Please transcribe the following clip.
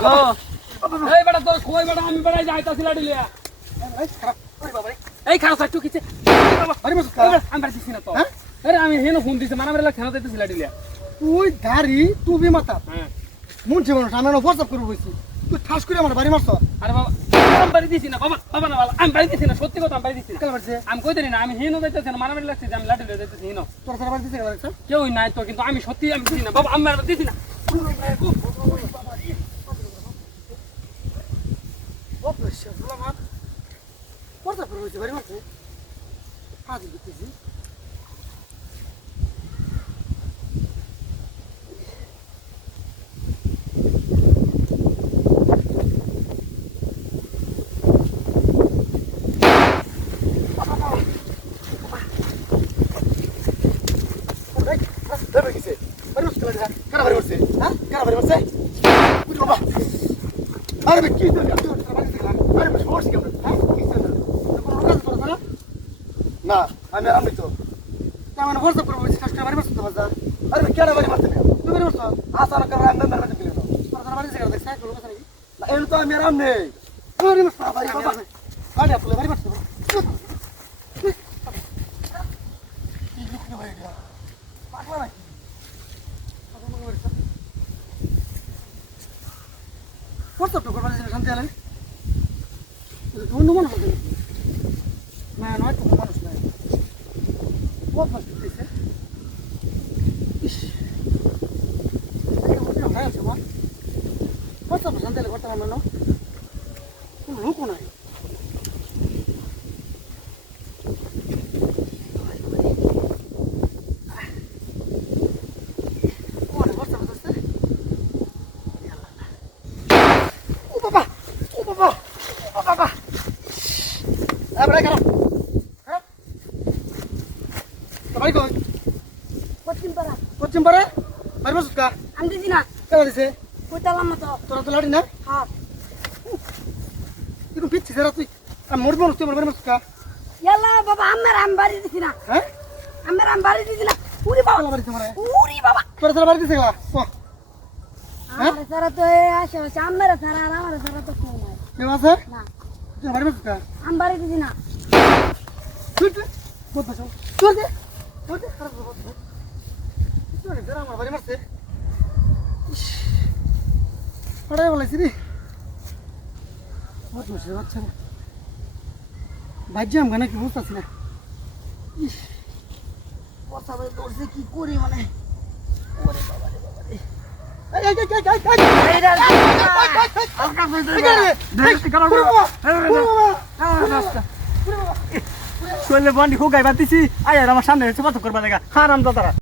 এই বেটা তোর কই বেটা আমি বেড়াই যাইতাছি লাডি লিয়া এই খাও সাইটু কিছে। মারছিস এই কা? বেটা, আমি বাড়িছি না তো। হ্যাঁ? আরে আমি হেন ফোন দিছে মানা বেলা খেলা দিতেছি লাডি লিয়া তুই দাড়ি তুই মাথা। হ্যাঁ। মুন্সি মানুষ আমি হোয়াটসঅ্যাপ করে বসছি তুই ঠাস করে আমার বাড়ি মারছ আরে বাবা আমি বাড়ি দিছি না বাবা বাবা না বাবা আমি বাড়ি দিছি না সত্যি কথা আমি বাড়ি দিছি না। কেন বাড়ছে? আমি কই দিনি না আমি হেন যাইতেছি না মানা বেলা লাগছে আমি লাডি লিয়া যাইতেছি হেন তোর সারা বাড়ি দিছে কেন বাড়ছে? কেউই নাই তো কিন্তু আমি সত্যি আমি দিছি না বাবা আমি আর দিছি না। অপারেশন বলা মার হোয়াটসঅ্যাপ করে বসছি বাড়ি মারছে আজ দিতেছি আরে কি তো আরে সমস্যা কি হ্যাঁ কি তো না, আমি আমি তো। তেমন হোয়াটসঅ্যাপ করে বলছি করে বাড়ি মারছো তো বাজা আরে, কেন বাড়ি মারতে না তুমি বাড়ি মারছো আসার করে আমি মেম্বার মারতে দিলাম তোর সারা বাড়ি থেকে দেখ সাইকেল কথা নাকি না, এর তো আমি আরাম নেই। বাড়ি মারছো বাড়ি মারছো আরে আপনি বাড়ি মারছো হোয়াটসঅ্যাপ তো করবার শান্তি আলে অন্য মানুষ বহুত মানুষ দিতেছে? ইস। এটা বুঝলাম ভাই আছে আমার হোয়াটসঅ্যাপ শান্তি আলে করতে পারল না? কোনো লোকও নাই। ওরে হোয়াটসঅ্যাপ আছে ও বাবা ও বাবা ও বাবা এ বড় খারাপ খারাপ পশ্চিম পাড়া পশ্চিম পারে বাড়ি বসুস কা। আমি দিদি না। কেন দিছে কইতালাম মতো। তোরা তো লাড়ি না? হ্যাঁ। তুই পিচ্ছি সেরা তুই। আর মরবি মানুষ তুই বাড়ি বসুস কা। ইয়াল্লা বাবা আমার আমি বাড়ি দিছি না। হ্যাঁ? আমার আমি বাড়ি দিছি না। উরি বাবা। বাড়ি তোমার। উরি বাবা। তোরা তোরা বাড়ি দিছে ও হ্যাঁ? সারা তো এই আশেপাশে আমার সারা আর আমার সারা তো কেউ নাই। কেউ আছে? না। তুই বাড়ি বসুস কা। আমি বাড়ি দিছি না। তুই তুই বসো তুই আমার বাড়ি মারছে পড়াই বলেছি রে বহুত বসে কি বুঝতেছি না ইস কথা বলে দৌড়ছে কি করি মানে শৈলে বন্ডি খুব গাইবার দিছি আয় আমার সামনে হচ্ছে কত করবা দেখা হারাম দাদারা